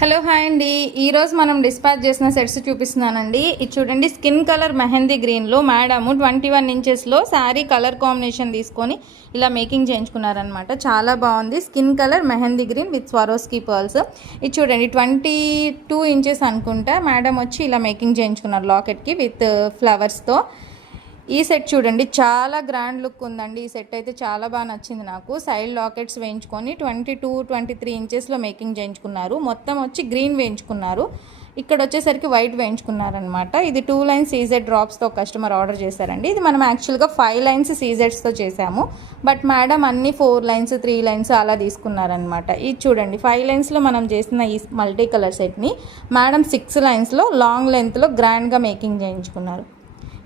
Hello hi అండి. ఈరోజు మనం డిస్పాచ్ చేసిన సెట్స్ చూపిస్తున్నానండి. ఇది చూడండి, స్కిన్ కలర్ మెహందీ గ్రీన్లో మేడము 21 ఇంచెస్లో శారీ కలర్ కాంబినేషన్ తీసుకొని ఇలా మేకింగ్ చేయించుకున్నారనమాట. చాలా బాగుంది. Skin colour mehndi green with Swarovski pearls. ఇది చూడండి 22 ఇంచెస్ అనుకుంటా. మేడం వచ్చి ఇలా మేకింగ్ చేయించుకున్నారు లాకెట్కి విత్ ఫ్లవర్స్తో. ఈ సెట్ చూడండి, చాలా గ్రాండ్ లుక్ ఉందండి. ఈ సెట్ అయితే చాలా బాగా నచ్చింది నాకు. సైడ్ లాకెట్స్ వేయించుకొని 22-23 ఇంచెస్లో మేకింగ్ చేయించుకున్నారు. మొత్తం వచ్చి గ్రీన్ వేయించుకున్నారు. ఇక్కడ వచ్చేసరికి వైట్ వేయించుకున్నారనమాట. ఇది 2 లైన్స్ సీజెడ్ డ్రాప్స్తో కస్టమర్ ఆర్డర్ చేశారండి. ఇది మనం యాక్చువల్గా 5 లైన్స్ సీజెడ్స్తో చేసాము. బట్ మేడం అన్ని 4 లైన్స్ 3 లైన్స్ అలా తీసుకున్నారనమాట. ఇది చూడండి, 5 లైన్స్లో మనం చేసిన ఈ మల్టీ కలర్ సెట్ని మేడం 6 లైన్స్లో లాంగ్ లెంత్లో గ్రాండ్గా మేకింగ్ చేయించుకున్నారు.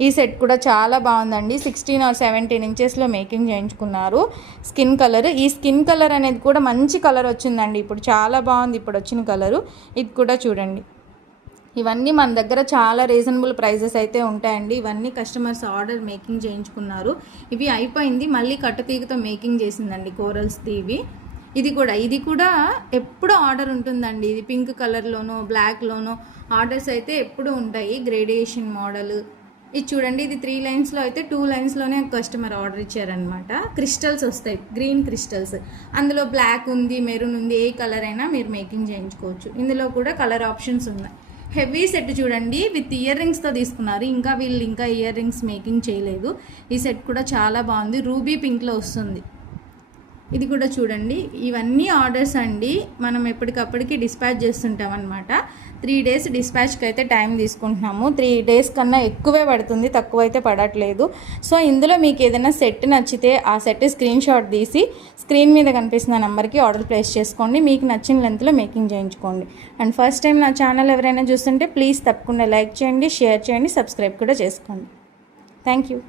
ఈ సెట్ కూడా చాలా బాగుందండి. 16 or 17 ఇంచెస్లో మేకింగ్ చేయించుకున్నారు. స్కిన్ కలర్, ఈ స్కిన్ కలర్ అనేది కూడా మంచి కలర్ వచ్చిందండి. ఇప్పుడు చాలా బాగుంది ఇప్పుడు వచ్చిన కలరు. ఇది కూడా చూడండి. ఇవన్నీ మన దగ్గర చాలా రీజనబుల్ ప్రైజెస్ అయితే ఉంటాయండి. ఇవన్నీ కస్టమర్స్ ఆర్డర్ మేకింగ్ చేయించుకున్నారు. ఇవి అయిపోయింది, మళ్ళీ కట్టుతీగతో మేకింగ్ చేసిందండి కోరల్స్ది. ఇది కూడా ఎప్పుడు ఆర్డర్ ఉంటుందండి. ఇది పింక్ కలర్లోనో బ్లాక్లోనో ఆర్డర్స్ అయితే ఎప్పుడు ఉంటాయి. Gradation model. ఇది చూడండి, ఇది 3 లైన్స్లో అయితే 2 లైన్స్లోనే కస్టమర్ ఆర్డర్ ఇచ్చారనమాట. క్రిస్టల్స్ వస్తాయి, గ్రీన్ క్రిస్టల్స్. అందులో బ్లాక్ ఉంది, మెరూన్ ఉంది, ఏ కలర్ అయినా మీరు మేకింగ్ చేయించుకోవచ్చు. ఇందులో కూడా కలర్ ఆప్షన్స్ ఉన్నాయి. హెవీ సెట్ చూడండి, విత్ ఇయర్ రింగ్స్తో తీసుకున్నారు. వీళ్ళు ఇయర్ రింగ్స్ మేకింగ్ చేయలేదు. ఈ సెట్ కూడా చాలా బాగుంది. రూబీ పింక్లో వస్తుంది. ఇది కూడా చూడండి. ఇవన్నీ ఆర్డర్స్ అండి. మనం ఎప్పటికప్పటికి డిస్పాచ్ చేస్తుంటాం అనమాట. 3 డేస్ డిస్పాచ్కి అయితే టైం తీసుకుంటున్నాము. 3 డేస్ కన్నా ఎక్కువే పడుతుంది, తక్కువ అయితే పడట్లేదు. సో ఇందులో మీకు ఏదైనా సెట్ నచ్చితే ఆ సెట్ స్క్రీన్ షాట్ తీసి స్క్రీన్ మీద కనిపిస్తున్న నెంబర్కి ఆర్డర్ ప్లేస్ చేసుకోండి. మీకు నచ్చిన లెంత్లో మేకింగ్ చేయించుకోండి. అండ్ ఫస్ట్ టైం నా ఛానల్ ఎవరైనా చూస్తుంటే ప్లీజ్ తప్పకుండా లైక్ చేయండి, షేర్ చేయండి, సబ్స్క్రైబ్ కూడా చేసుకోండి. Thank you.